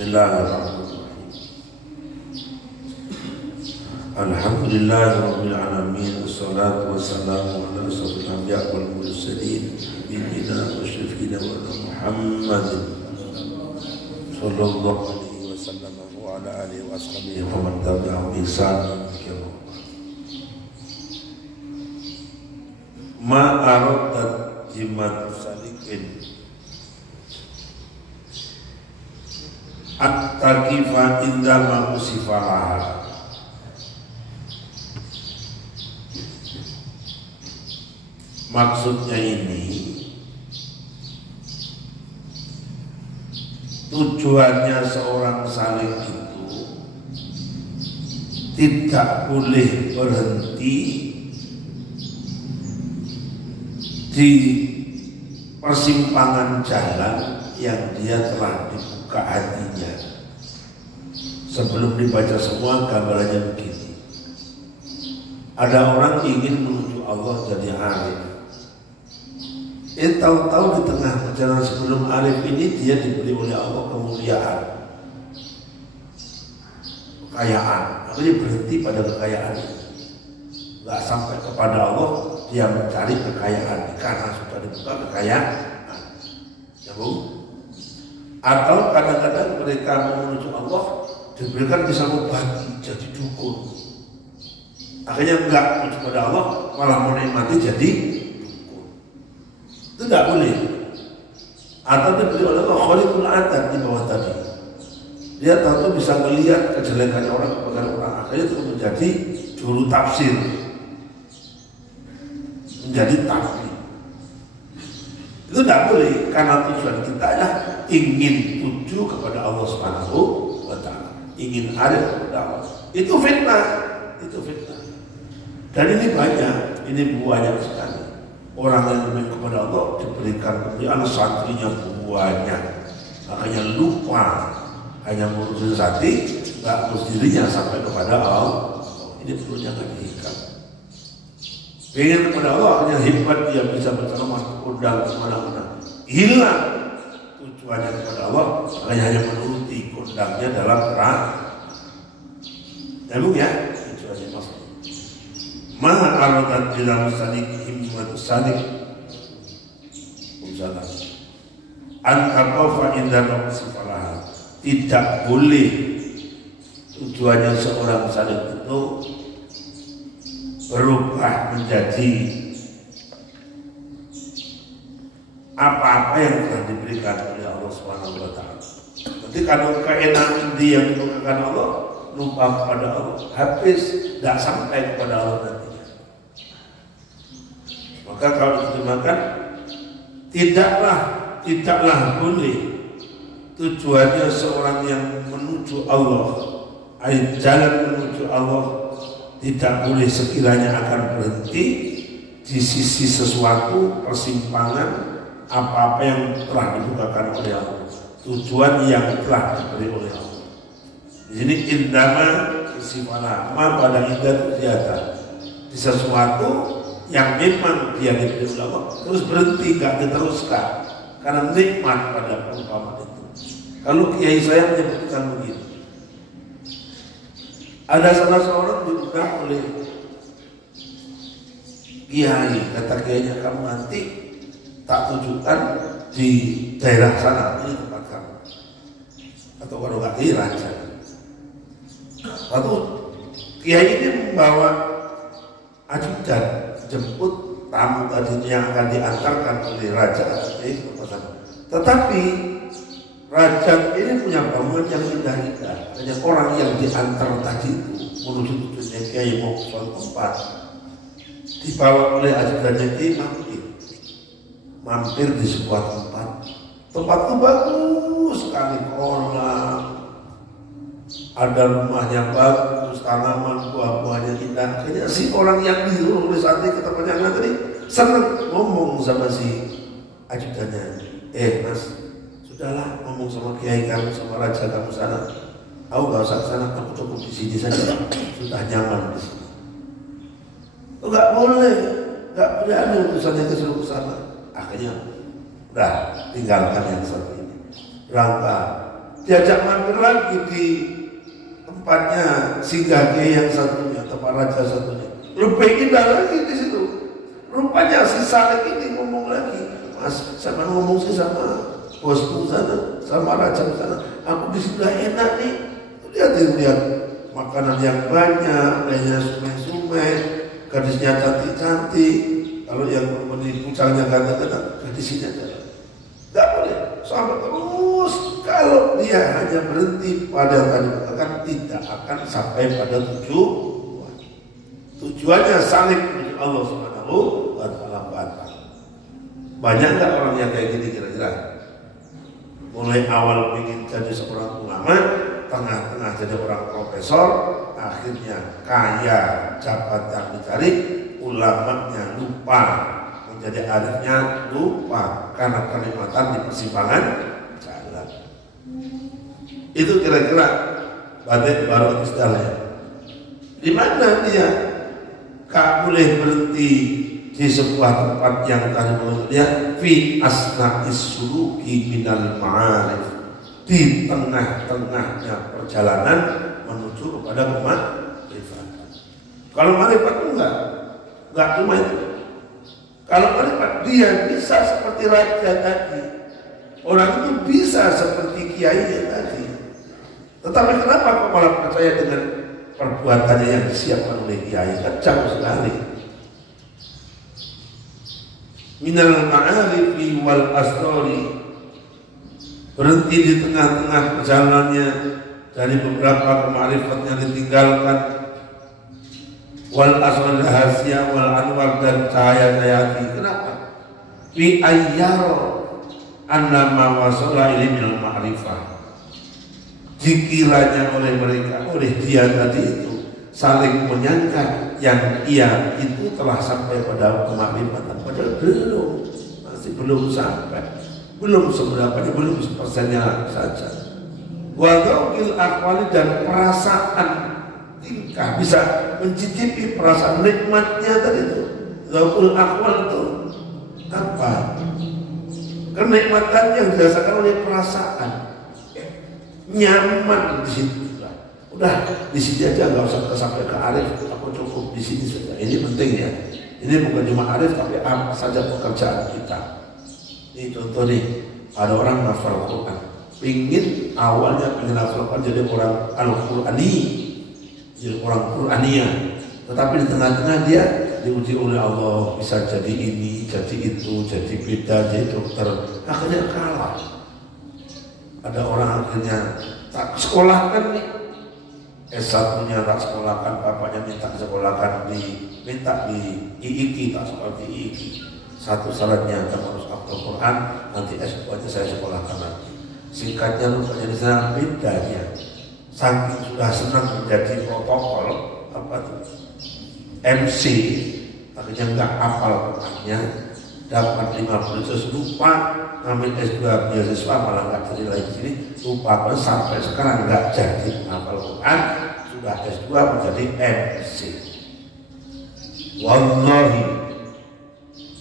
Bismillahirrahmanirrahim. Alhamdulillahirabbil alamin, wassalatu wassalamu ala asyrofil anbiya'i wal mursalin, nabiyina wa syafiina wa Muhammadin sallallahu alaihi wasallam wa ala alihi wa ashabihi wa man tabi'ahum bi ihsan. Ma aradat jimat salikin at-taqifa indama usifalaha. Maksudnya ini, tujuannya seorang salik itu tidak boleh berhenti di persimpangan jalan yang dia telah dibuka hatinya. Sebelum dibaca semua, gambarannya begini: ada orang ingin menuju Allah jadi arif. Tahu-tahu di tengah perjalanan sebelum arif ini dia diberi oleh Allah kemuliaan, kekayaan. Akhirnya berhenti pada kekayaan, nggak sampai kepada Allah, dia mencari kekayaan karena sudah dibuka kekayaan. Ya Bu? Atau kadang-kadang mereka menuju Allah diberikan bisa membagi jadi dukun. Akhirnya enggak menuju pada Allah, malah menikmati jadi dukun. Itu tidak boleh. Atau diberi oleh Allah khaliqul adat di bawah tadi. Dia tentu bisa melihat kejelekannya orang kepada orang. Akhirnya itu menjadi juru tafsir, menjadi takdir. Itu tidak boleh, karena tujuan kita adalah ingin tuju kepada Allah Subhanahu wa Ta'ala, ingin arif kepada Allah. Itu fitnah, itu fitnah. Dan ini banyak sekali. Orang yang ingin kepada Allah diberikan kemuliaan, santrinya banyak, makanya lupa hanya ngurusin sati, nggak ngurus dirinya sampai kepada Allah. Ini perlu jangan diikat. Pengen kepada Allah, akhirnya hebat, dia bisa berceramah, kondang kemana-mana. Hilang tujuannya kepada Allah, hanya menuruti kondangnya dalam perang. Nyambung ya? Tujuannya maksudnya. Maha aradat dalam sadik himmat sadik. Usaha. An-taqafa indah sifalah. Tidak boleh tujuannya seorang sadik itu berubah menjadi apa-apa yang telah diberikan oleh Allah Subhanahu wa Ta'ala. Nanti kalau keenakan dia yang dibukakan Allah, lupa kepada Allah, habis, tidak sampai kepada Allah nantinya. Maka kalau diterjemahkan, tidaklah boleh tujuannya seorang yang menuju Allah, jalan menuju Allah, tidak boleh sekiranya akan berhenti di sisi sesuatu persimpangan apa-apa yang telah dibukakan oleh Allah, tujuan yang telah diberi oleh Allah. Di sini indama isifana ma pada indah tiada, di sesuatu yang memang dia diberi oleh Allah terus berhenti, nggak diteruskan karena nikmat pada perumpamaan itu. Kalau kiai saya menyebutkan begitu, ada salah seorang diundang oleh kiai, kata kiainya, kamu nanti tak tunjukkan di daerah sana, ini tempat kamu. Atau kalau nggak di raja. Lalu kiai ini membawa ajudan jemput tamu tadinya yang akan diantarkan oleh raja. Tetapi raja ini punya bangunan yang indah-indah. Hanya orang yang diantar tadi itu menuju tujuannya kiai mau ke suatu tempat, dibawa oleh ajudannya kiai mampir di sebuah tempat itu bagus sekali, kolam, ada rumahnya bagus, tanaman buah-buahnya indah. Akhirnya si orang yang disuruh oleh santri ke tempatnya tadi senang ngomong sama si ajudannya, mas, sudahlah ngomong sama kiai kamu, sama raja kamu sana, aku gak usah sana, aku cukup di sini saja, sudah nyaman di sini. Nggak boleh, nggak berani urusannya ke seluruh sana. Akhirnya udah tinggalkan yang satu ini, berangkat diajak mampir lagi di tempatnya singgah yang satunya, tempat raja satunya. Lebih indah lagi di situ. Rupanya si Saleh ini ngomong lagi, Mas, sama ngomong sih sama bosku sana, sama raja sana. Aku di sebelah enak nih. Lihat makanan yang banyak, adanya sungai-sungai, gadisnya cantik-cantik. Kalau yang pucangnya ganteng-ganteng, gadisnya jalan. Gak boleh. Sahabat terus. Kalau dia hanya berhenti pada tadi akan tidak akan sampai pada tujuan. Tujuannya saling menuju Allah Subhanahu wa Ta'ala. Banyak nggak orang yang kayak gini kira-kira? Mulai awal ingin jadi seorang ulama, tengah-tengah jadi orang profesor, akhirnya kaya, jabatan dicari, ulamanya lupa, menjadi alimnya lupa karena kenikmatan di persimpangan jalan. Itu kira-kira batik baru istilahnya. Di mana dia gak boleh berhenti di sebuah tempat yang tadi menurutnya fi asna'is suluki minal ma'arif, di tengah-tengahnya perjalanan menuju kepada kemarifatan. Kalau marifat enggak cuma itu. Kalau marifat dia bisa seperti raja tadi, orang itu bisa seperti kiai tadi. Tetapi kenapa kau malah percaya dengan perbuatannya yang disiapkan oleh kiai? Kan jauh sekali. Minal ma'arifi wal asrori, berhenti di tengah-tengah perjalanannya dari beberapa kemarifatnya ditinggalkan, wal asrori rahasia wal anwar dan cahaya-cahaya hati. Kenapa? Fi ayyaro annama wasala ilmil ma'rifah, dikiranya oleh mereka, oleh dia tadi itu saling menyangka yang ia itu telah sampai pada kemarifatan, padahal masih belum sampai, belum seberapanya, belum sepersennya saja. Wadawkil akwali, dan perasaan tingkah, bisa mencicipi perasaan nikmatnya tadi itu. Zawkul akwal itu apa? Kenikmatan yang dirasakan oleh perasaan, nyaman di situ. Udah di sini aja, nggak usah sampai ke arif, aku cukup di sini saja. Ini penting ya. Ini bukan cuma arif, tapi apa saja pekerjaan kita. Ini contoh nih, ada orang hafal Quran, pingin hafal Quran jadi orang Al-Qurani, jadi orang Qurania. Tetapi di tengah-tengah dia diuji oleh Allah, bisa jadi ini, jadi itu, jadi beda, jadi dokter. Akhirnya kalah. Ada orang akhirnya tak sekolahkan nih, S1-nya tak sekolahkan, bapaknya minta sekolahkan minta di IIK, tak sekolah di IIK. Satu syaratnya kamu harus hafal Quran, nanti S2-nya saya sekolahkan lagi. Singkatnya rupanya di sana bedanya. Saking sudah senang menjadi protokol MC, akhirnya nggak hafal Qurannya, dapat 50 juz, lupa ngambil S2 beasiswa, malah nggak jadi lagi sini, lupa sampai sekarang nggak jadi hafal Quran, sudah S2 menjadi MC. Wallahi,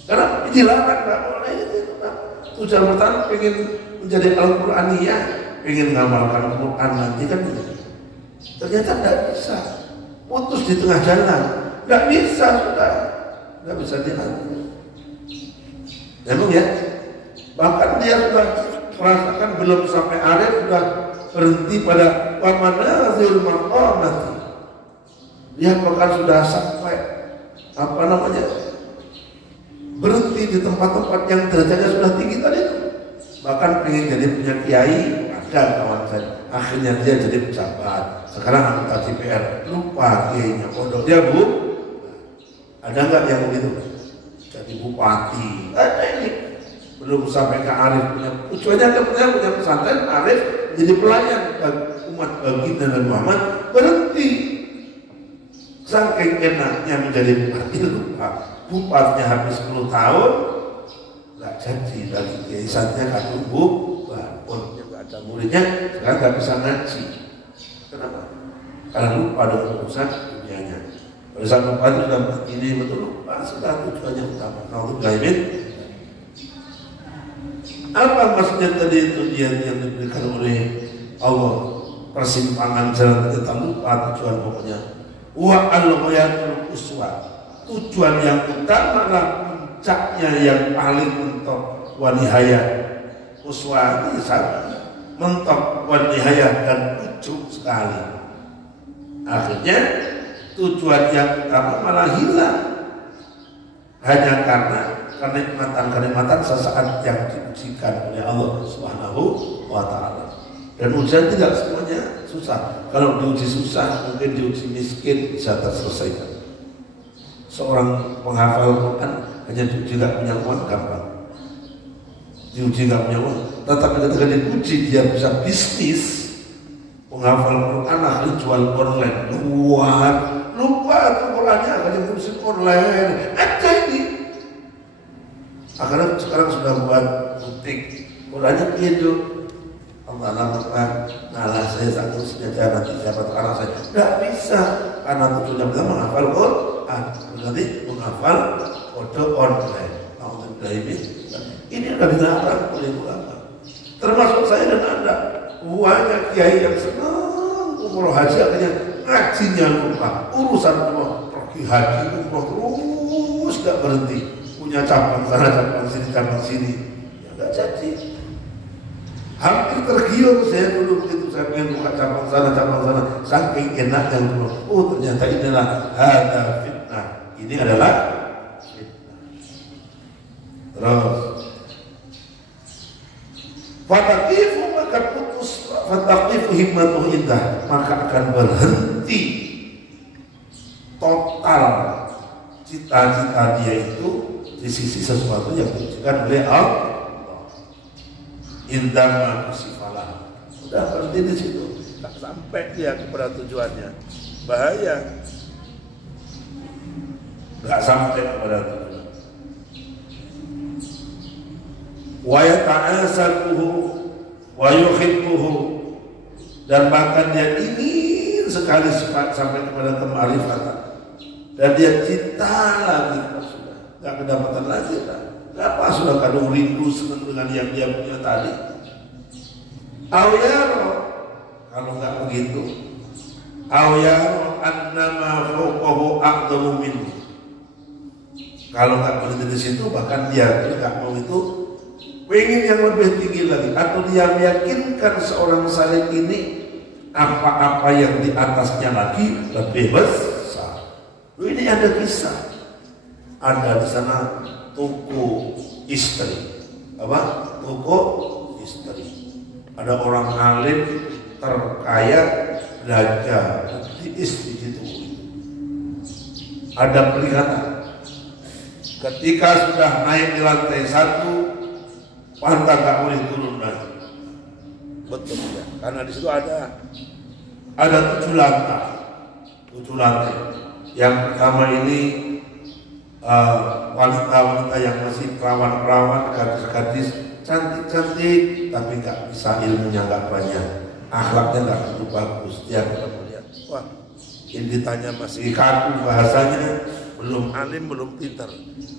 karena dilarang nggak boleh itu. Tujuan pertama pengen menjadi Al-Quraniyah, pengen ngamalkan Quran nanti kan gitu. Ternyata nggak bisa, putus di tengah jalan, nggak bisa, sudah nggak bisa dilanjut. Memang ya, bahkan dia sudah merasakan belum sampai arif, sudah berhenti pada wamanazil maqamati. Dia bahkan sudah sampai berhenti di tempat-tempat yang derajatnya sudah tinggi tadi. Bahkan pengen jadi punya kiai, ada kawan saya. Akhirnya dia jadi pejabat. Sekarang anggota DPR, lupa kiainya, pondok dia ada nggak yang begitu? Jadi bupati, ada ini belum sampai ke arif, punya tujuannya punya pesantren arif, jadi pelayan umat baginda Nabi Muhammad, berhenti saking enaknya menjadi bupati, lupa bupatinya habis 10 tahun nggak jadi lagi, yayasannya nggak tumbuh, pondoknya nggak ada muridnya, sekarang nggak bisa ngaji. Kenapa? Karena lupa dengan urusan dunianya. Urusan bupati sudah ini betul lupa, sudah tujuannya utama. Naudzubillah. Apa maksudnya tadi itu yang diberikan oleh Allah, persimpangan jalan kita lupa tujuan pokoknya. Wa al-ghayatul uswa, tujuan yang utama lah, puncaknya yang paling mentok, wa nihayah. Uswa itu sama, mentok, wa nihayah, dan ujung sekali. Akhirnya tujuan yang utama malah hilang hanya karena kenikmatan sesaat yang diujikan oleh Allah Subhanahu wa Ta'ala. Dan ujian tidak semuanya susah. Kalau diuji susah, mungkin diuji miskin bisa terselesaikan. Seorang penghafal Quran hanya diuji gak punya uang gampang. Diuji gak punya uang, tetapi ketika diuji dia bisa bisnis. Penghafal Quran ahli jual online, lupa tuh Qurannya akan ngurusin online aja ini. Akhirnya sekarang sudah buat butik Qurannya gitu. Allah ngalah saya satu senjata nanti siapa anak saya nggak bisa karena tujuannya bisa menghafal Quran, nanti menghafal kode online. Ini udah dilarang oleh ulama, termasuk saya dan Anda. Banyak kiai yang senang umroh haji akhirnya ngajinya lupa, urusan umroh pergi haji umroh terus nggak berhenti, punya cabang sana cabang sini ya nggak jadi. Hampir tergiur saya dulu begitu, saya pengen buka cabang sana saking enaknya umroh. Oh ternyata inilah ada fitnah, ini adalah fitnah. Terus fataqifu, maka putus, fataqifu himmatuh indah, maka akan berhenti total cita-cita dia itu di sisi sesuatu yang ditujukan oleh Allah. Indama kusifalah, udah berhenti di situ, tak sampai dia kepada tujuannya, bahaya, nggak sampai kepada tujuan. Wa yata'asakuhu wa yuhibbuhu, dan bahkan dia ingin sekali sampai kepada kemarifatan, dan dia cinta lagi, sudah nggak kedapatan lagi kan? Kenapa sudah kadung rindu senang dengan yang dia punya tadi? Awyaro, kalau nggak begitu, awyaro annama fawqahu aqdamu minhu. Kalau nggak berhenti di situ, bahkan dia nggak mau itu, pengen yang lebih tinggi lagi, atau dia meyakinkan seorang salib ini apa-apa yang di atasnya lagi lebih besar. Ini ada kisah, ada di sana toko istri, apa? Toko istri. Ada orang alim terkaya belajar di istri itu. Ada pelihatan. Ketika sudah naik di lantai 1, pantat tak boleh turun lagi. Betul ya, karena di situ ada 7 lantai. 7 lantai. Yang pertama ini wanita-wanita yang masih perawan-perawan, gadis-gadis cantik-cantik, tapi nggak bisa, ilmunya nggak banyak, akhlaknya nggak begitu bagus. Dia ketemu lihat, wah ini ditanya masih kaku bahasanya, belum alim, belum pintar.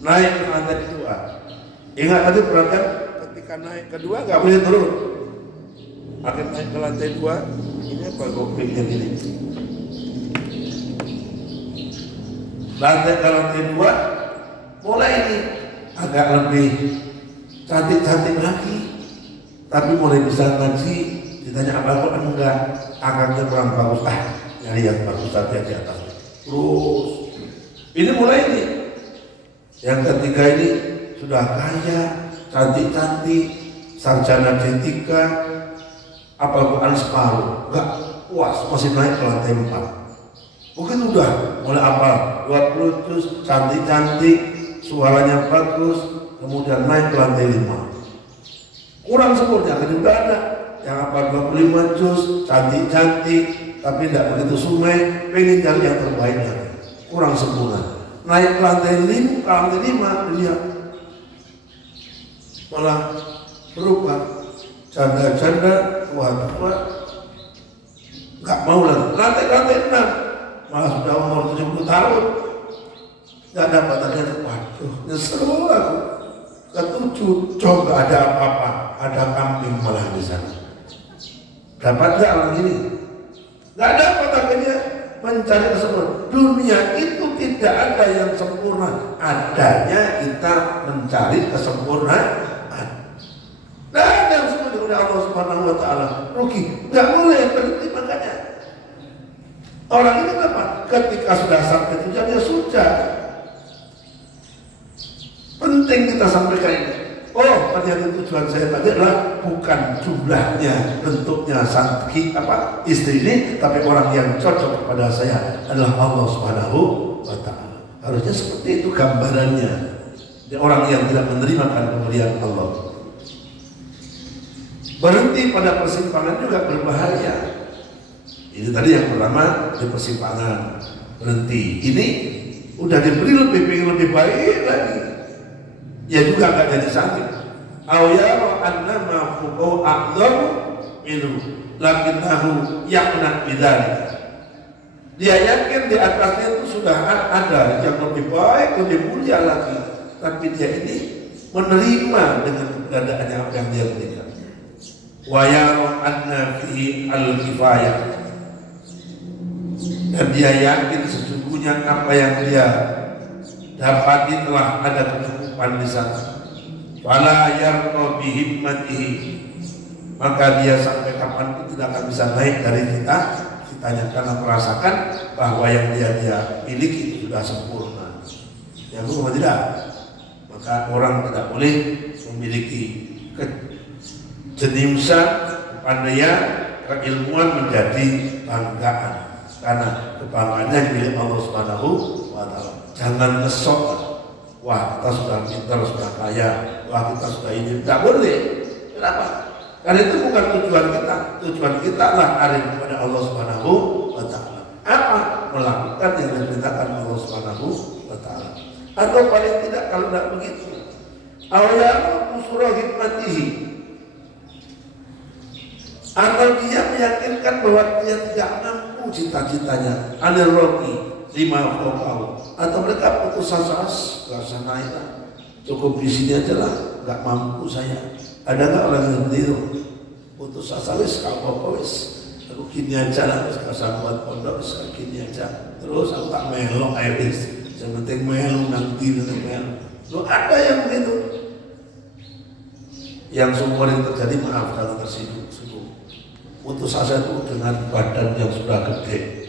Naik ke lantai 2, ingat tadi perhatian, ketika naik kedua nggak boleh turun. Akhirnya naik ke lantai 2, ini apa gopingnya ini? Lantai ke lantai 2, mulai ini agak lebih cantik-cantik lagi, tapi mulai bisa ngaji. Ditanya apa kok enggak, akadnya kurang bagus, nyari yang bagus tapi di atas. Terus ini mulai ini, yang ketiga ini sudah kaya, cantik-cantik, sarjana D3, apal Quran separuh, enggak puas, masih naik ke lantai 4. Mungkin udah mulai apal 20 juz, cantik-cantik, suaranya bagus, kemudian naik ke lantai 5. Kurang sempurna, kan juga ada yang apal 25 juz, cantik-cantik, tapi tidak begitu sumai, pengen cari yang terbaiknya. Kurang sempurna. Naik ke lantai 5, dia malah berubah, janda-janda, tua-tua, nggak mau lagi. Lantai 6. Malah sudah umur 70 tahun, nggak dapat ada. Waduh, nyesel aku. Ke-7, coba ada apa-apa, ada kambing malah di sana. Dapat nggak orang ini? Nggak dapat, akhirnya mencari kesempurnaan. Dunia itu tidak ada yang sempurna, adanya kita mencari kesempurnaan. Nggak ada yang sempurna oleh Allah Subhanahu Wa Taala. Rugi, nggak boleh berhenti. Makanya orang ini apa? Ketika sudah sampai tujuan ya sudah. Penting kita sampaikan ini. Oh, ternyata tujuan saya tadi adalah bukan jumlahnya, bentuknya istri ini, tapi orang yang cocok kepada saya adalah Allah Subhanahu Wa Taala. Harusnya seperti itu gambarannya. Orang yang tidak menerima pemberian Allah. Berhenti pada persimpangan juga berbahaya. Ini tadi yang pertama di persimpangan berhenti. Ini udah diberi lebih baik lagi. Ya juga nggak jadi sakit. Awyaro annama fuqahu a'dhamu minhu lakinnahu yaqna bidzalik. Dia yakin di atasnya itu sudah ada yang lebih baik, lebih mulia lagi, tapi dia ini menerima dengan keberadaannya apa yang dia berikan. Wa yaro anna fihi al-kifayah. Dan dia yakin sesungguhnya apa yang dia dapati telah ada kecukupan di sana. Fala yarqa bihimmatihi. Maka dia sampai kapan pun tidak akan bisa naik dari kitanya karena merasakan bahwa yang dia miliki itu sudah sempurna. Ya betul tidak? Maka orang tidak boleh memiliki kejeniusan, kepandaian, keilmuan menjadi banggaan. Karena kebanggaannya milik Allah Subhanahu Wa Taala. Jangan ngesok. Wah, kita sudah pintar, sudah kaya. Wah, kita sudah ini. Tidak boleh. Kenapa? Karena itu bukan tujuan kita. Tujuan kita adalah arif kepada Allah Subhanahu Wa Taala. Apa? Melakukan yang diperintahkan Allah Subhanahu Wa Taala. Atau paling tidak kalau tidak begitu, awalnya usurah hikmatihi. Atau dia meyakinkan bahwa dia tidak mampu cita-citanya. Anil roki lima fokau. Atau mereka putus asa, gak usah naik lah. Cukup di sini aja lah, gak mampu saya. Ada nggak orang yang seperti itu? Putus asa wis, kalau wis, aku gini aja lah, wis gak usah buat pondok, wis gini aja. Terus aku tak melok ayo wis, yang penting melok nanti melok. Loh ada yang begitu. Yang semua yang terjadi maaf kalau tersinggung. Putus asa itu dengan badan yang sudah gede.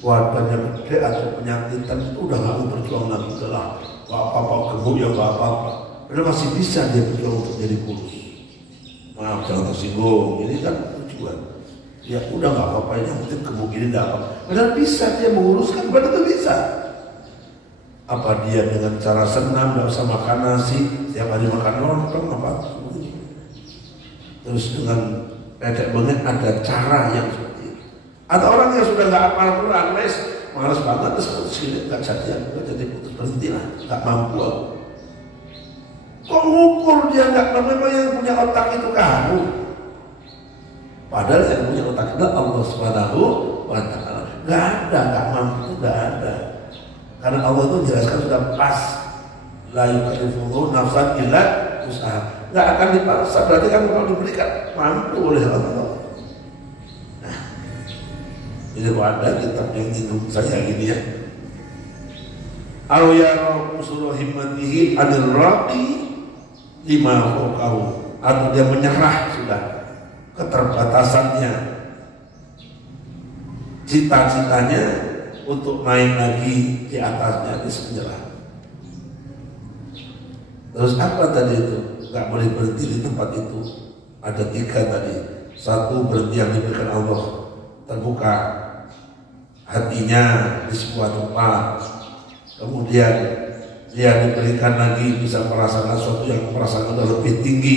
Badannya gede atau penyakitan itu udah gak mau berjuang lagi. Udah gak apa-apa, gemuk ya gak apa-apa. Padahal masih bisa dia berjuang untuk jadi kurus. Maaf jangan tersinggung, ini kan tujuan. Ya udah gak apa-apa, yang penting gemuk ini gak apa-apa. Padahal bisa dia menguruskan badan itu bisa. Apa dia dengan cara senam, gak usah makan nasi, tiap hari makan lontong apa? Terus dengan pedek banget ada cara yang seperti itu. Atau orang yang sudah nggak hafal Quran, malas banget terus putus ini nggak jadi putus berhenti lah, nggak mampu aku. Kok ngukur dia nggak memang yang punya otak itu kamu? Padahal yang punya otak itu Allah Subhanahu Wa Taala. Nggak mampu, nggak ada. Karena Allah itu jelaskan sudah pas. La yukallifu nafsan illa wus'aha. Nggak akan dipaksa, berarti kan kalau diberikan mampu oleh Allah. Nah, ini kalau ada kitab yang minum saya gini ya. Aw yara usura himmatihi anil raqi lima fawqahu. Atau dia menyerah sudah keterbatasannya, cita-citanya untuk naik lagi di atasnya, dia menyerah. Terus apa tadi itu? Gak boleh berhenti di tempat itu. Ada 3 tadi. 1 berhenti yang diberikan Allah, terbuka hatinya di sebuah tempat. Kemudian dia diberikan lagi bisa merasakan sesuatu yang perasaan udah lebih tinggi,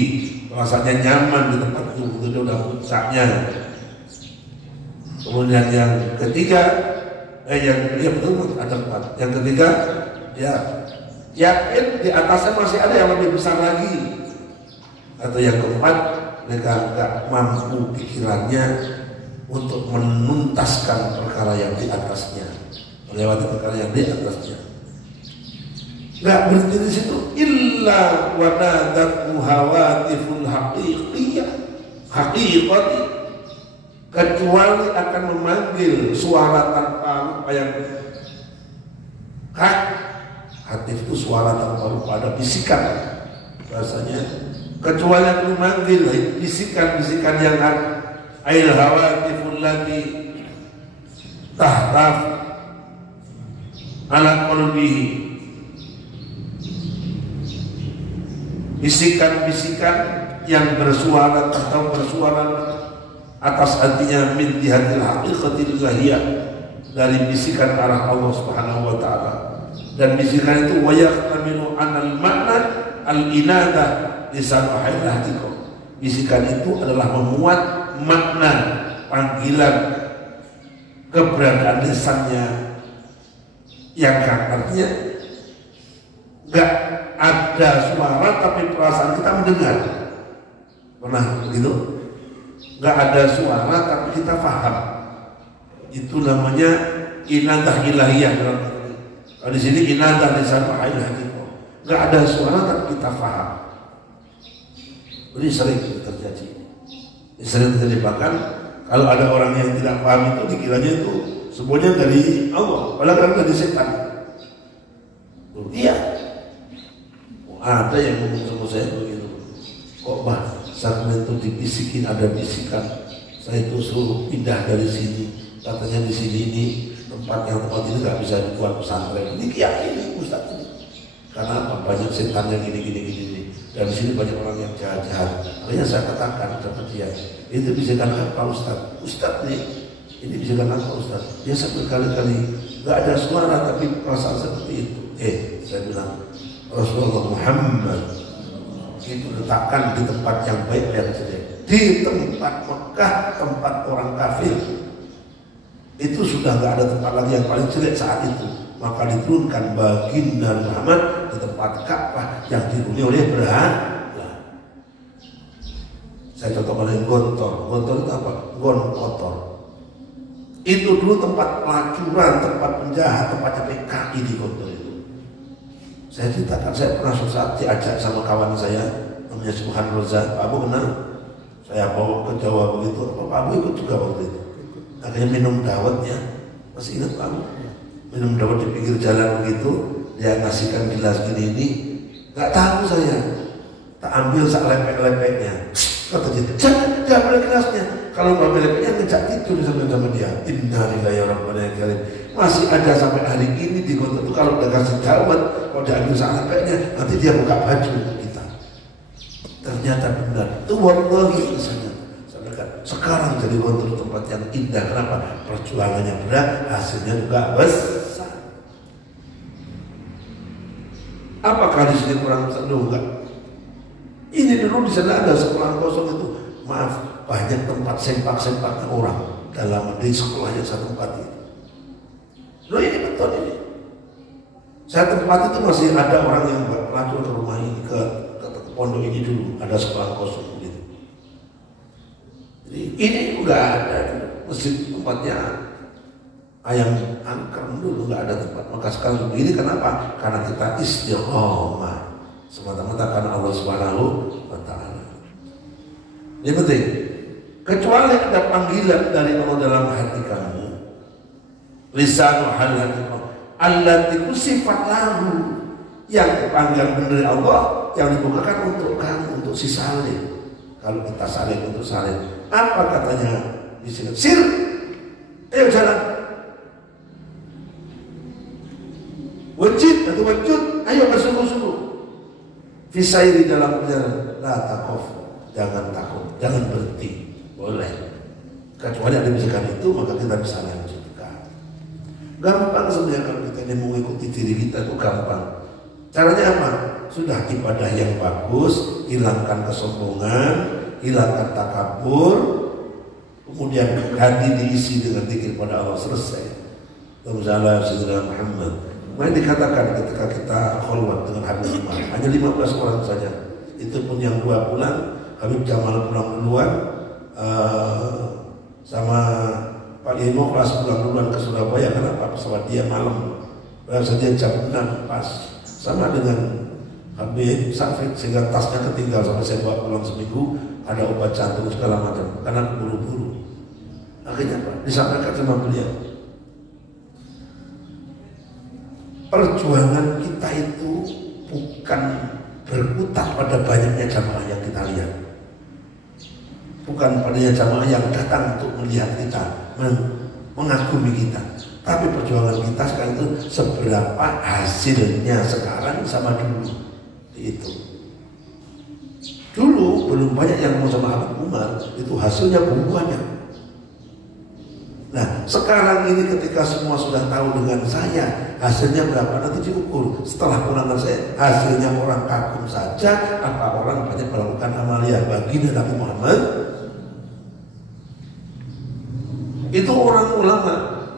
rasanya nyaman di tempat itu udah puncaknya. Kemudian yang ketiga, yang betul ada 4. Yang ketiga, ya yakin di atasnya masih ada yang lebih besar lagi. Atau yang keempat, mereka nggak mampu pikirannya untuk menuntaskan perkara yang di atasnya, melewati perkara yang di atasnya. Nggak berhenti di situ. Illa wa nadatu hawatiful haqiqiyah haqiqati kecuali akan memanggil suara tanpa rupa yang hatif itu suara tanpa rupa, ada bisikan bahasanya, kecuali akan memanggil bisikan-bisikan yang ail hawatiful lati tahtaf ala qalbihi, bisikan-bisikan yang bersuara atau bersuara atas hatinya min dihatil haqiqatil ilahiyah, dari bisikan arah Allah Subhanahu wa taala. Dan bisikan itu wa yahtamilu anal makna al-inada lisan wahil haqiqah. Bisikan itu adalah memuat makna panggilan keberadaan lisannya, yang artinya enggak ada suara tapi perasaan kita mendengar. Pernah begitu? Enggak ada suara tapi kita paham. Itu namanya inadah ilahiyah dalam arti. Kalau di sini inadah lisan wahil haqiqah. Enggak ada suara tapi kita paham. Ini sering terjadi. Ini sering terjadi, bahkan kalau ada orang yang tidak paham itu dikiranya itu semuanya dari Allah, padahal dari setan. Iya. Ada yang ngomong sama saya begitu. Kok bah, sakmen itu dibisikin, ada bisikan. Saya itu suruh pindah dari sini. Katanya di sini ini tempat ini nggak bisa dibuat pesantren. Ini ini Ustaz ini. Karena apa? Banyak setan yang gini. Dan di sini banyak orang yang jahat-jahat. Makanya saya katakan sama dia, itu bisikan apa Ustaz? Ustaz nih, ini bisikan apa Ustaz? Dia berkali-kali nggak ada suara tapi perasaan seperti itu. Saya bilang, Rasulullah Muhammad itu letakkan di tempat yang baik dan jelek, di tempat Mekah, tempat orang kafir. Itu sudah nggak ada tempat lagi yang paling jelek saat itu. Maka diturunkan baginda Muhammad di tempat Ka'bah yang dihuni oleh berhala. Saya contohkan dengan gontor. Gontor itu apa? Gon kotor. Itu dulu tempat pelacuran, tempat penjahat, tempatnya PKI di gontor itu. Saya ceritakan, saya pernah suatu saat diajak sama kawan saya namanya Subhan Roza. Pak Abu kenal? Saya bawa ke Jawa begitu. Pak Abu ikut juga waktu itu. Akhirnya minum dawetnya. Masih ingat Pak Abu? Minum dawet di pinggir jalan begitu, dia ngasihkan gelas gini ini, nggak tahu saya, tak ambil sak lepek-lepeknya. Kata dia, jangan ambil gelasnya. Kalau ngambil lepeknya ngejak tidur sama dia. Innalillahi wa inna ilaihi raji'un. Masih ada sampai hari ini di kota itu, kalau udah kasih dawet, kalau dia ambil sak lepeknya, nanti dia buka baju kita. Ternyata benar. Itu wallahi misalnya. Sekarang jadi kontrol tempat yang indah. Kenapa? Perjuangannya berat, hasilnya juga besar. Apakah di sini kurang besar? Enggak. Ini dulu di sana ada sekolah kosong itu. Maaf, banyak tempat sempak-sempaknya orang dalam di sekolahnya satu tempat itu. Loh ini betul ini. Saya tempat itu masih ada orang yang pelacur ke rumah ini, ke pondok ini dulu ada sekolah kosong. Ini enggak ada masjid tempatnya ayam angker dulu, enggak ada tempat. Maka sekarang begini, kenapa? Karena kita istiqomah semata-mata karena Allah Subhanahu wa taala. Ini penting. Kecuali ada panggilan dari Allah dalam hati kamu, lisan allati sifat lahu, yang panggilan dari Allah yang dibukakan untuk kamu, untuk si saleh. Kalau kita saling untuk saling, apa katanya di sini? Sir, ayo jalan. Wajib atau wajud, ayo bersungguh-sungguh. Fisairi dalam perjalanan, la takof, jangan takut, jangan berhenti, boleh. Kecuali ada bisikan itu, maka kita bisa lanjutkan. Gampang sebenarnya kalau kita ini mengikuti diri kita itu gampang. Caranya apa? Sudah ibadah yang bagus, hilangkan kesombongan, hilangkan takabur, kemudian hati diisi dengan zikir pada Allah, selesai. Alhamdulillah Sayyidina Muhammad. Maka dikatakan ketika kita kholwat dengan Habib Umar, hanya 15 orang saja. Itu pun yang 2 bulan, Habib Jamal pulang duluan, sama Pak Imo kelas pulang duluan ke Surabaya. Kenapa? Pesawat dia malam, saja jam 6 pas. Sama dengan Habib Safik, sehingga tasnya ketinggal sampai saya bawa pulang seminggu, ada obat jantung segala macam karena buru-buru. Akhirnya apa? Disampaikan sama beliau. Perjuangan kita itu bukan berkutat pada banyaknya jamaah yang kita lihat. Bukan padanya jamaah yang datang untuk melihat kita, mengagumi kita. Tapi perjuangan kita sekarang itu seberapa hasilnya sekarang sama dulu. Itu. Dulu belum banyak yang mau sama Habib Umar, itu hasilnya belum banyak. Nah, sekarang ini ketika semua sudah tahu dengan saya, hasilnya berapa nanti diukur. Setelah pulangan saya, hasilnya orang kagum saja, apa orang banyak melakukan amalia bagi Nabi Muhammad. Itu orang ulama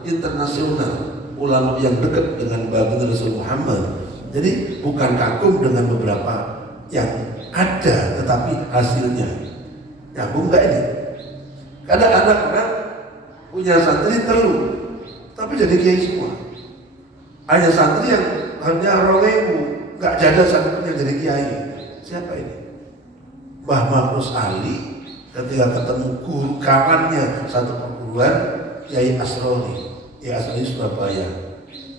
internasional, ulama yang dekat dengan baginda Rasul Muhammad. Jadi bukan kagum dengan beberapa yang ada, tetapi hasilnya. Nyambung nggak ini? Kadang-kadang orang punya santri telu, tapi jadi kiai semua. Hanya santri yang hanya 2.000, nggak ada santri yang jadi kiai. Siapa ini? Mbah Mahrus Ali ketika ketemu guru kawannya satu perguruan, Kiai Asroni, Kiai Asroni Surabaya,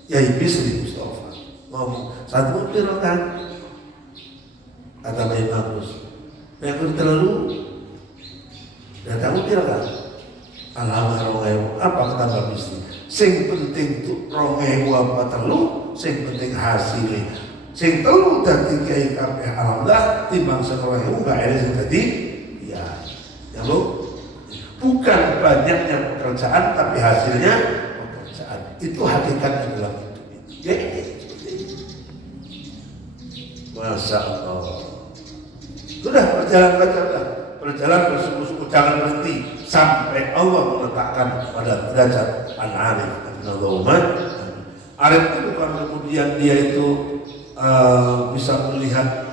Kiai Bisri Mustafa, ngomong satu pirokan, kata Mbah Mahrus, yang telu, dan kamu pirokan. Alhamdulillah, apa kata Mbak Bisri? Sing penting tuh 2.000 apa telu, sing penting hasilnya. Sing telu dadi kiai kabeh alhamdulillah, timbang 2.000 enggak ada sing dadi ya. Ya Bu. Bukan banyaknya pekerjaan tapi hasilnya pekerjaan. Itu hakikatnya dalam hidup itu. Ya ini. Masya Allah. Sudah berjalan bersungguh-sungguh, jangan berhenti sampai Allah meletakkan pada derajat al-arif. Arif itu bukan kemudian dia itu bisa melihat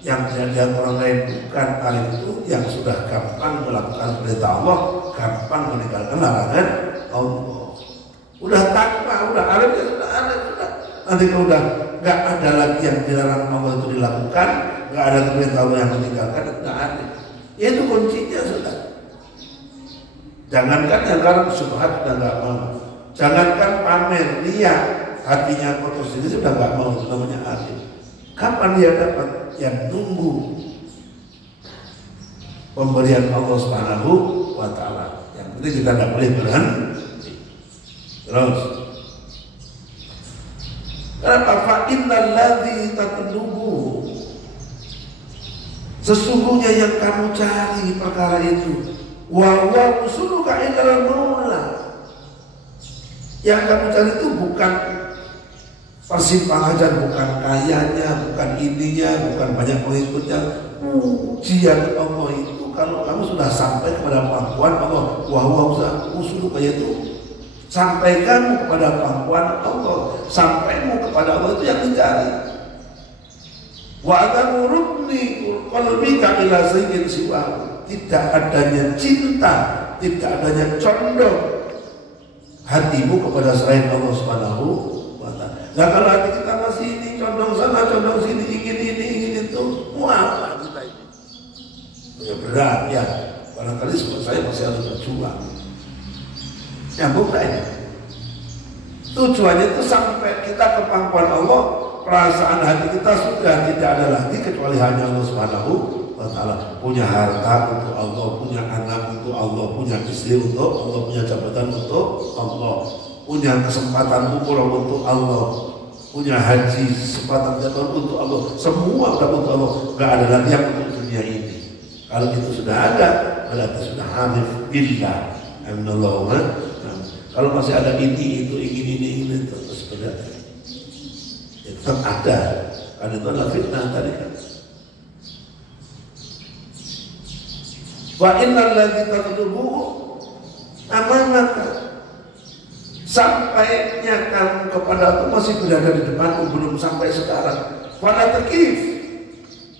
yang tidak orang lain, bukan. Arif itu yang sudah gampang melakukan perintah Allah, gampang meninggalkan larangan Allah. Udah takwa, udah arif, ya sudah arif, sudah. Nanti kalau udah nggak ada lagi yang dilarang Allah itu dilakukan, nggak ada perintah Allah yang meninggalkan, nggak ada. Ya itu kuncinya sudah. Jangankan yang sekarang subhat sudah nggak mau. Jangankan pamer, lihat hatinya kotor sendiri sudah nggak mau. Itu namanya arif. Kapan dia dapat? Yang nunggu pemberian Allah Subhanahu wa Ta'ala. Yang penting kita tidak boleh berhenti. Terus, kenapa? Fa innal ladzi tatlubu, sesungguhnya yang kamu cari perkara itu, wa huwa usuluka ilal maula. Yang kamu cari itu bukan persimpangan, bukan kayanya, bukan ininya, bukan banyak pengikutnya. Ujian Allah itu kalau kamu sudah sampai kepada pangkuan Allah, wa huwa usuluka, yaitu sampai kamu kepada pangkuan Allah, sampaimu kepada Allah itu yang dicari. Wa tamurubni qalbika ila sayyin siwa, tidak adanya cinta, tidak adanya condong hatimu kepada selain Allah Subhanahu wa Ta'ala. Nah kalau hati kita masih ini condong sana, condong sini, ingin ini, ingin itu, muak kita ini. Ya berat ya, barangkali seperti saya masih harus berjuang. Nyambung tak ini? Tujuannya itu sampai kita ke pangkuan Allah, perasaan hati kita sudah tidak ada lagi kecuali hanya Allah Subhanahu wa Ta'ala. Punya harta untuk Allah, punya anak untuk Allah, punya istri untuk Allah, punya jabatan untuk Allah, punya kesempatan umroh untuk Allah, punya haji kesempatan jabatan untuk Allah, semua udah untuk Allah. Gak ada lagi yang untuk dunia ini. Kalau itu sudah ada, berarti sudah harif billah. Aminallahu. Kalau masih ada ini, itu, ini, terus berarti ya, tetap ada. Karena itu adalah fitnah tadi kan. Wa innal ladzi tatlubuhu amanaka, sampainya kamu kepada aku masih berada di depanku, belum sampai sekarang. Wala takif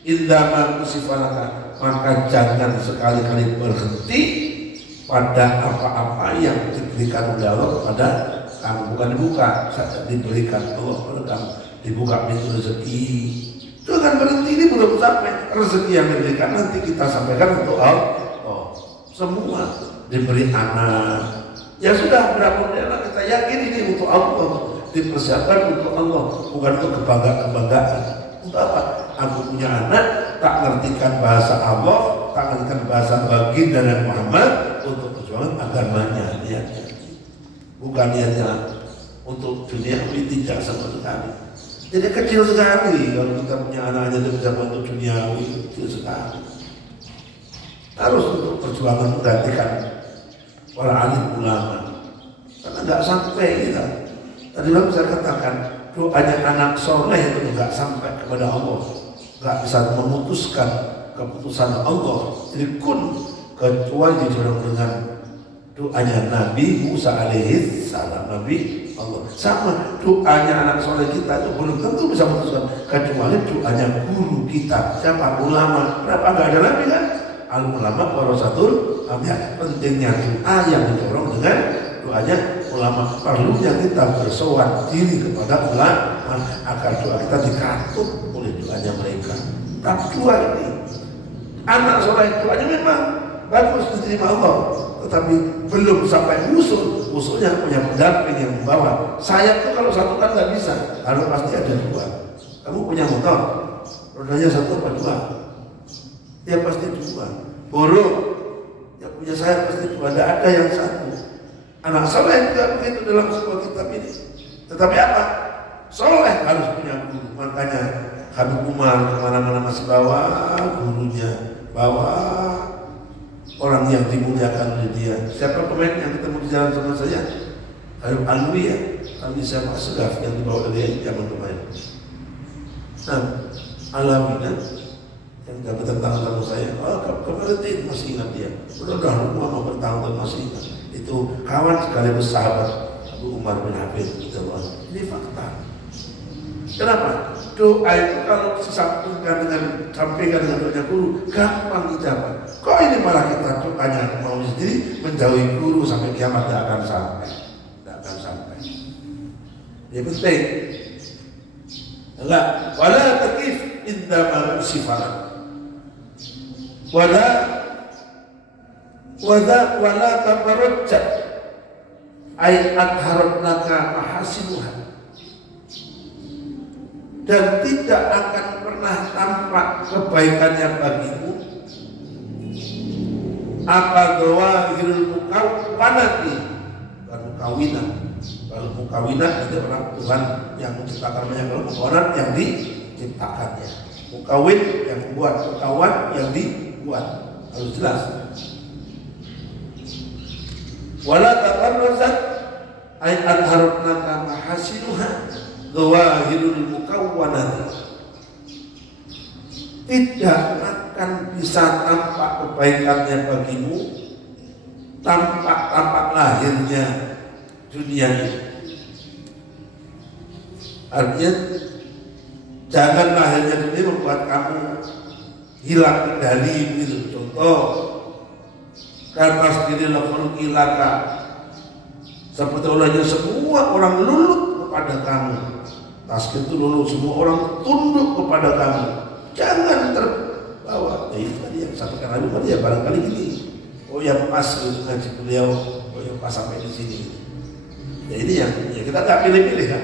indama kusifalaka, maka jangan sekali-kali berhenti pada apa-apa yang diberikan oleh Allah kepada kamu. Bukan dibuka saja, diberikan Allah kepada kamu, dibuka pintu rezeki. Jangan berhenti, ini belum sampai. Rezeki yang diberikan nanti kita sampaikan untuk Allah. Semua diberi anak. Ya sudah, berapa anak kita yakin ini untuk Allah, dipersiapkan untuk Allah, bukan untuk kebanggaan. Untuk apa? Aku punya anak, tak ngertikan bahasa Allah, tak ngertikan bahasa baginda dan Muhammad untuk perjuangan agamanya. Niatnya bukan niatnya untuk dunia, tidak sama sekali. Jadi kecil sekali kalau kita punya anaknya itu bisa untuk duniawi, kecil sekali. Harus untuk perjuangan menggantikan para alim ulama, karena nggak sampai kita. Tadi saya katakan doanya anak soleh itu nggak sampai kepada Allah, nggak bisa memutuskan keputusan Allah. Jadi kecuali didorong dengan doanya Nabi Musa alaihi salam, Nabi Allah. Sama doanya anak soleh kita itu belum tentu bisa memutuskan, kecuali doanya guru kita, siapa? Ulama. Kenapa nggak ada Nabi kan? Al ulama warasatul anbiya. Pentingnya doa yang didorong dengan doanya ulama. Perlunya kita bersowan diri kepada ulama agar doa kita dikatut oleh doanya mereka. Tapi doa ini anak soleh doanya memang bagus diterima Allah, tetapi belum sampai usulnya punya pendamping yang membawa. Sayap itu kalau satu kan nggak bisa, harus pasti ada dua. Kamu punya motor, rodanya satu apa dua? Ya pasti dua. Burung yang punya sayap pasti dua, tidak ada yang satu. Anak soleh juga begitu dalam sebuah kitab ini. Tetapi apa? Soleh harus punya guru. Makanya Habib Umar kemana-mana masih bawa gurunya, bawa orang yang dimuliakan oleh dia. Siapa pemain yang ketemu di jalan sama saya? Habib Alwi ya, Alwi sama Segaf yang dibawa oleh dia zaman kemarin. Nah, Alamina yang dapat bertahun sama saya, kemarin masih ingat dia. Udah lama bertahun-tahun masih ingat. Itu kawan sekaligus sahabat Abu Umar bin Habib. Ini fakta. Kenapa? Doa itu kalau disampaikan dengan doanya guru gampang dijawab. Kok ini malah kita doanya mau sendiri menjauhi guru sampai kiamat tidak akan sampai. Ini penting. Enggak, wala takif indama sifarat. Wala tabarrajat ay adharatnaka mahasinuha, dan tidak akan pernah tampak kebaikannya bagimu apa zawahirul mukawwanati, kalau mukawinat itu orang Tuhan yang menciptakan banyak, kalau mukawwanat yang diciptakannya, mukawin yang membuat, mukawan yang dibuat, harus jelas. Wala tabarrazat ay adharutnaka mahasinuha zawahirul mukawwanati, tidak akan bisa tampak kebaikannya bagimu tampak lahirnya dunia ini. Artinya jangan lahirnya dunia membuat kamu hilang kendali begitu. Contoh, kata sendiri lakul ilaka, seperti olehnya semua orang luluh kepada kamu. Tasbih itu luluh, semua orang tunduk kepada kamu. Jangan terbawa. Itu tadi yang sampaikan Habib tadi ya, barangkali gini. Oh yang pas gitu ngaji beliau, oh yang pas sampai di sini. Ya ini yang ya kita nggak pilih-pilih kan.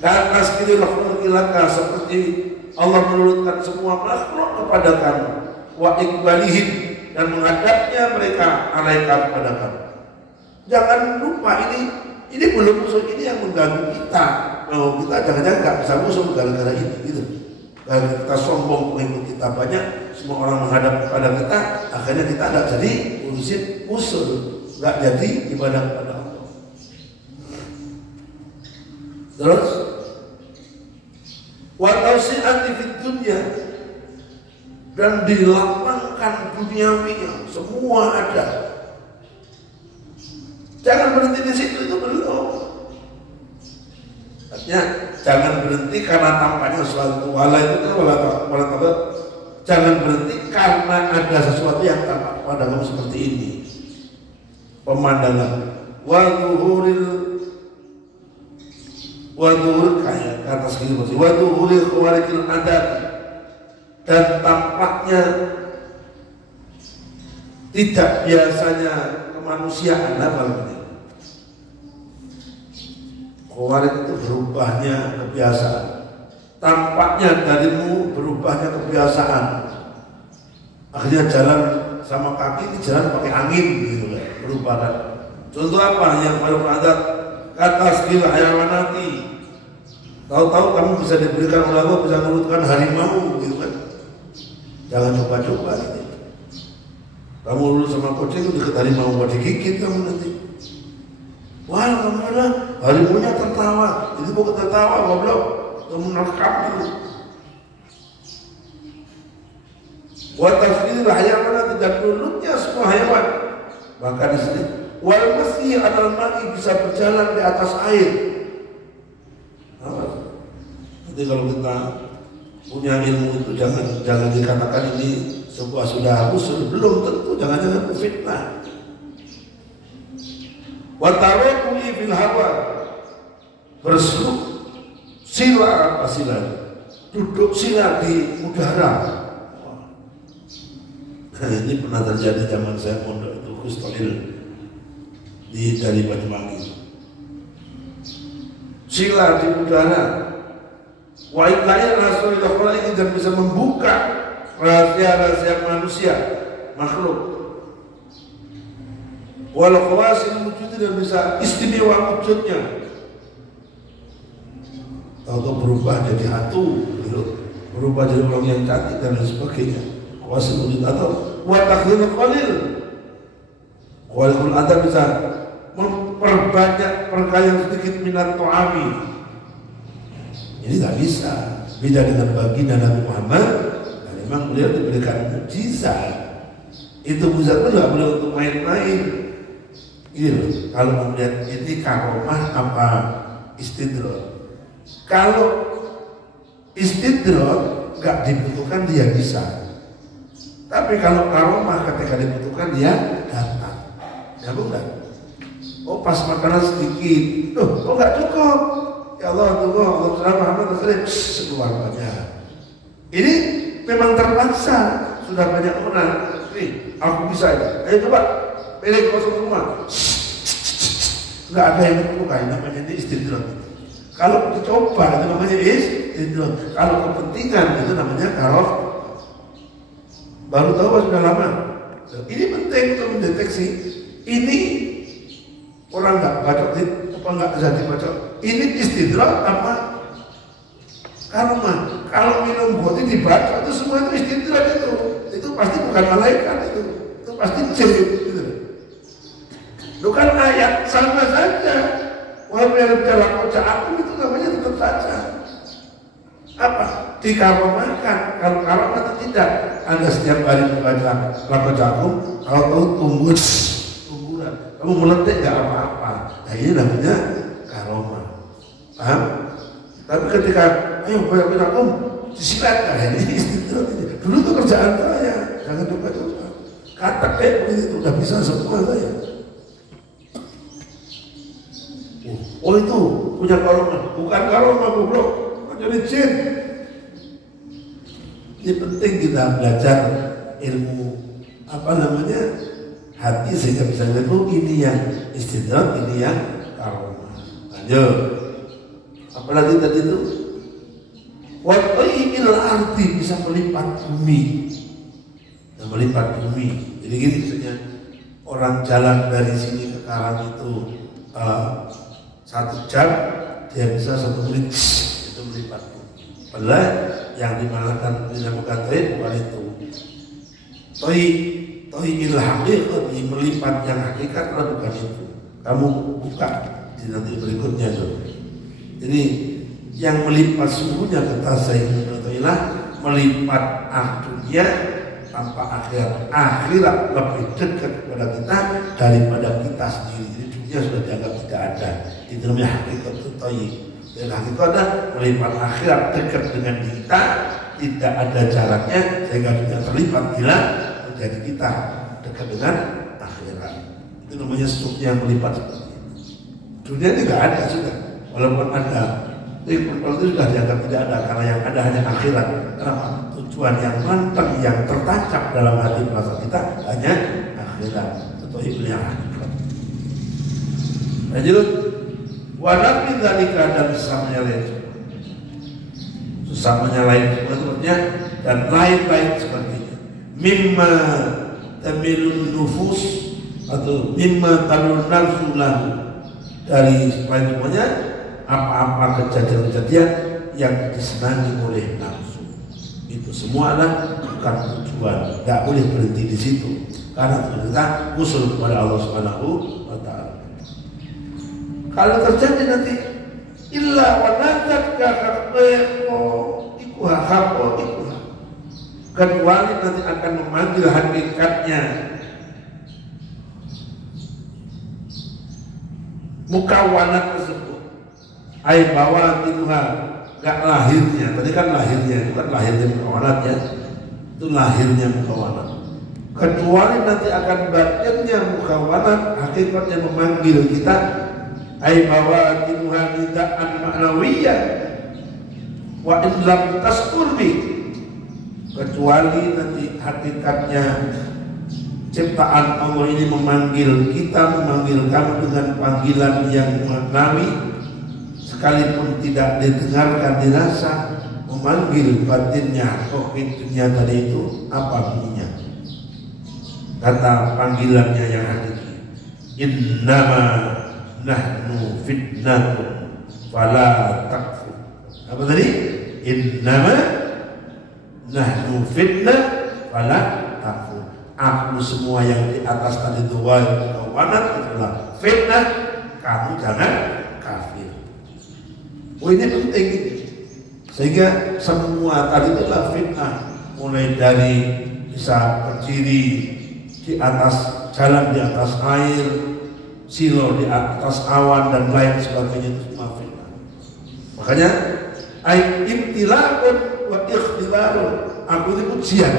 Karena sendiri lakul ilaka, seperti Allah menurunkan semua makhluk kepada kamu. Wa iqbalihim, dan menghadapnya mereka alaika kepada kamu. Jangan lupa ini belum musuh, ini yang mengganggu kita. Oh, kita jangan-jangan nggak bisa musuh gara-gara ini gitu. Gara kita sombong, pengikut kita banyak, semua orang menghadap kepada kita, akhirnya kita tidak jadi urusin musuh, nggak jadi ibadah kepada Allah. Terus wa tausi'ati fid dunya, dan dilapangkan duniawinya, semua ada. Jangan berhenti di situ, itu belum. Artinya jangan berhenti karena tampaknya sesuatu. Wala itu kan wala. Jangan berhenti karena ada sesuatu yang tampak pada kamu seperti ini. Pemandangan wa zuhur kayak kata sekali wa zuhuril khawarikil adat, dan tampaknya tidak biasanya kemanusiaan apa ini? Khawarij itu berubahnya kebiasaan. Tampaknya darimu berubahnya kebiasaan. Akhirnya jalan sama kaki ini jalan pakai angin gitu kan, berubah kan. Contoh apa yang paling adat? Kata skill hayawanati. Tahu-tahu kamu bisa diberikan oleh Allah bisa menurutkan harimau gitu kan. Jangan coba-coba gitu. Kamu lulus sama kucing itu deket harimau mau digigit kamu nanti. Wah, alhamdulillah harimaunya tertawa. Itu bukan tertawa, goblok. Kamu merekam itu. Wa tafsiril hayawan dan dulunya semua hewan. Bahkan di sini wal masih adal mati bisa berjalan di atas air. Apa? Jadi kalau kita punya ilmu itu jangan dikatakan ini sebuah sudah hapus, belum tentu, jangan-jangan fitnah. Wa tarakuli fil hawa berseluk sila apa sila? Duduk sila di udara. Ini pernah terjadi zaman saya pondok itu Kustolil dari Banyuwangi. Sila di udara. Wa ilahir Rasulullah ini dan bisa membuka rahasia-rahasia manusia, makhluk. Walau kawasin wujud dan bisa istimewa wujudnya. Atau berubah jadi hantu, gitu. Berubah jadi orang yang cantik dan lain sebagainya. Kawasin wujud atau watakdir qalil. Qalil ada bisa memperbanyak perkara sedikit minat to'ami. Ini tak bisa. Beda dengan baginda Nabi Muhammad. Memang beliau diberikan mukjizat. Itu mukjizat itu nggak boleh untuk main-main. Ini kalau mau lihat ini karomah apa istidroj. Kalau istidroj nggak dibutuhkan dia bisa. Tapi kalau karomah ketika dibutuhkan dia datang. Ya bukan? Oh pas makanan sedikit, kok nggak cukup? Ya Allah tunggu, Allah Muhammad keluar banyak. Ini memang terpaksa, sudah banyak orang. Nih, aku bisa ya. Ayo coba, pilih kosong semua. Nggak ada yang ditemukan, namanya ini istidroj. Kalau dicoba itu namanya istidroj. Kalau kepentingan itu namanya karof. Baru tahu sudah lama. Ini penting untuk mendeteksi. Ini orang nggak baca, apa nggak bisa dibaca. Ini istidroj apa? Karena kalau minum boti dibaca itu semua itu istidroj itu pasti bukan malaikat itu pasti jin gitu. Lu kan ayat sama saja. Walaupun yang dalam kocak aku itu namanya tetap saja. Apa? Dikaromahkan. Kalau karomah atau tidak? Anda setiap hari membaca lakocaku, kalau tahu tumbuhan, kamu meletik nggak apa-apa. Nah ini namanya karomah. Paham? Tapi ketika ayo banyak disilakan ini istidroj. Dulu itu kerjaan saya, jangan coba-coba. Kata itu udah bisa semua saya. Oh itu punya karomah, bukan karomah goblok, jadi jin. Ini penting kita belajar ilmu apa namanya hati sehingga bisa lihat ini yang istidroj, ini yang karomah. Lanjut. Apalagi tadi itu wattai'il arti bisa melipat bumi dan melipat bumi. Jadi gini misalnya orang jalan dari sini ke Karang itu 1 jam dia bisa 1 menit itu melipat bumi. Padahal yang dinamakan taib bukan itu. Taib'il haqiqati melipat yang hakikat bukan itu. Kamu buka di nanti berikutnya tuh. Jadi yang melipat sungguhnya kata Sayyidina melipat dunia tanpa akhirat lebih dekat kepada kita daripada kita sendiri. Jadi dunia sudah dianggap tidak ada. Itu namanya hakikat taib. Dan hakikat ada melipat akhirat dekat dengan kita, tidak ada jaraknya sehingga dunia terlipat hilang menjadi kita dekat dengan akhirat. Itu namanya struktur yang melipat seperti itu. Dunia ini tidak ada sudah. Walaupun ada, itu sudah dianggap tidak ada karena yang ada hanya akhirat. Kenapa? Tujuan yang mantap, yang tertancap dalam hati merasa kita hanya akhirat atau hidup yang akhirat. Lanjut, walaupun dzalika dan sesamanya lain, sesamanya lain sebetulnya dan lain-lain sebagainya. Mimma tamilun nufus atau mimma tamilun nafsu lahu, dari selain semuanya apa-apa kejadian-kejadian yang disenangi oleh nafsu. Itu semua adalah bukan tujuan, nggak boleh berhenti di situ karena kita usul kepada Allah Subhanahu wa Ta'ala. Kalau terjadi nanti illa wa natakka kareko ikuha hapo ikuha, kecuali nanti akan memanggil hakikatnya mukawanat tersebut, ay bawa tinuha, gak lahirnya. Tadi kan lahirnya, itu kan lahirnya mukawanatnya, itu lahirnya mukawanat. Kecuali nanti akan batinnya mukawanat, hakikatnya memanggil kita, ay bawa tinuha nidaan ma'nawiyah, wa in lam taskurbi, kecuali nanti hakikatnya ciptaan Allah ini memanggil kita, memanggil kamu dengan panggilan yang maknawi, sekalipun tidak didengarkan, dirasa, memanggil batinnya. Oh, itunya tadi itu apa bunyinya? Kata panggilannya yang hakiki, innama nahnu fitnatun fala takfur. Apa tadi? Innama nahnu fitnah fala takfur. Aku semua yang di atas tadi itu kawanat itulah fitnah, kamu jangan kafir. Oh, ini penting ini. Sehingga semua tadi itulah fitnah, mulai dari bisa berdiri di atas jalan, di atas air, silo di atas awan dan lain sebagainya, itu semua fitnah. Makanya ibtila'un wa ikhtibarun, aku ini ujian.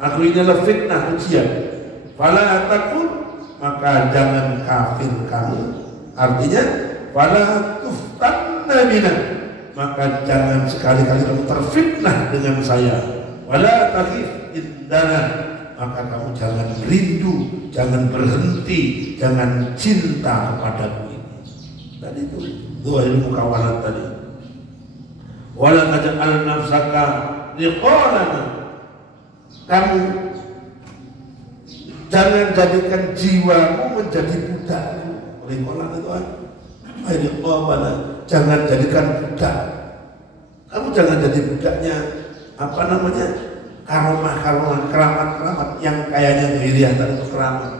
Aku ini adalah fitnah, ujian. Fala takun, maka jangan kafir kamu. Artinya fala tuftanna bina, maka jangan sekali-kali kamu terfitnah dengan saya. Wala takhif indana, maka kamu jangan rindu, jangan berhenti, jangan cinta kepadaku ini. Tadi itu dua ilmu kawalan tadi. Wala taj'al nafsaka liqalana, kamu jangan jadikan jiwamu menjadi budakku. Ringkolan itu jangan jadikan budak. Kamu jangan jadi budaknya apa namanya, keramat yang kayaknya diriah tadi itu keramat.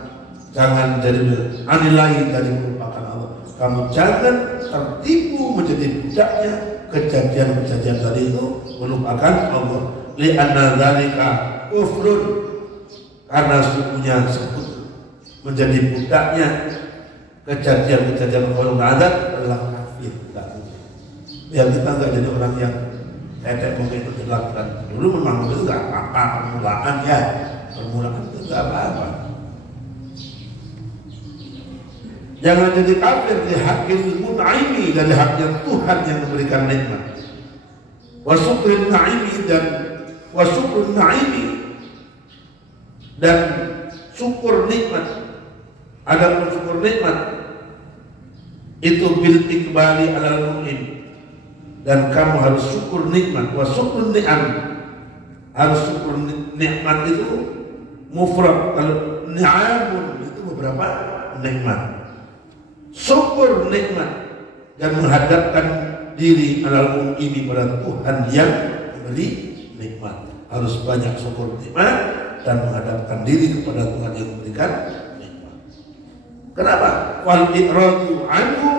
Jangan jadi anilahi tadi merupakan Allah. Kamu jangan tertipu menjadi budaknya. Kejadian-kejadian tadi itu merupakan Allah. Li'anna dzalika kufrun, karena sukunya sebut menjadi budaknya kejadian-kejadian kalau adat adalah kafir. Biar kita nggak jadi orang yang tetek mungkin itu dilakukan dulu, memang itu nggak apa-apa, permulaan itu nggak apa-apa. Jangan jadi kafir di hakil mun'imi, dari haknya Tuhan yang memberikan nikmat. Wa syukrun na'imi dan syukur nikmat. Ada syukur nikmat itu bil ikbali alal mu'min, dan kamu harus syukur nikmat. Wa syukur ni'am, harus syukur nikmat itu mufrad. Kalau ni'amun itu beberapa nikmat. Syukur nikmat dan menghadapkan diri alal mu'min pada Tuhan yang memberi nikmat. Harus banyak syukur nikmat dan menghadapkan diri kepada Tuhan yang memberikan nikmat. Kenapa? Wal i'radu anhu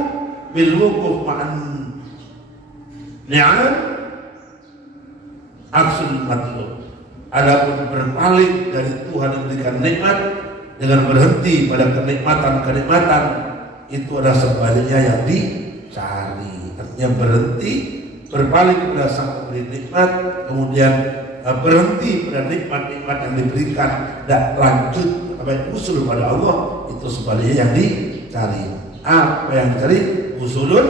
bil wuquf ma'an ni'am aksul matlub. Adapun berpaling dari Tuhan yang memberikan nikmat dengan berhenti pada kenikmatan-kenikmatan, itu adalah sebaliknya yang dicari. Artinya berhenti, berpaling kepada Sang Pemberi nikmat, kemudian berhenti pada nikmat-nikmat yang diberikan, dan lanjut usul pada Allah, itu sebaliknya yang dicari. Apa yang dicari? Usulun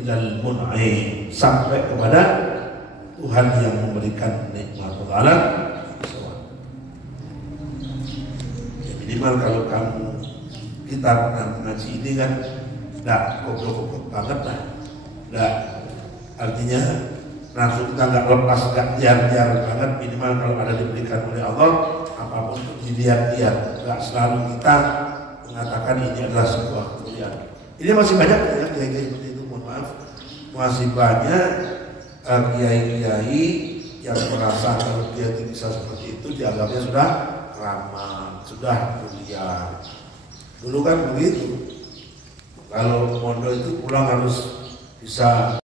ilal mun'im, sampai kepada Tuhan yang memberikan nikmat. Ini minimal kalau kamu kita ngaji ini kan nggak goblok-goblok banget lah, nggak, artinya nafsu kita nggak lepas, nggak liar-liar banget. Minimal kalau ada diberikan oleh Allah apapun itu dilihat-lihat, nggak selalu kita mengatakan ini adalah sebuah kemuliaan. Ini masih banyak ya kiai-kiai seperti itu, mohon maaf, masih banyak kiai-kiai yang merasa kalau dia bisa seperti itu dianggapnya sudah ramah, sudah mulia. Dulu kan begitu, kalau mondok itu pulang harus bisa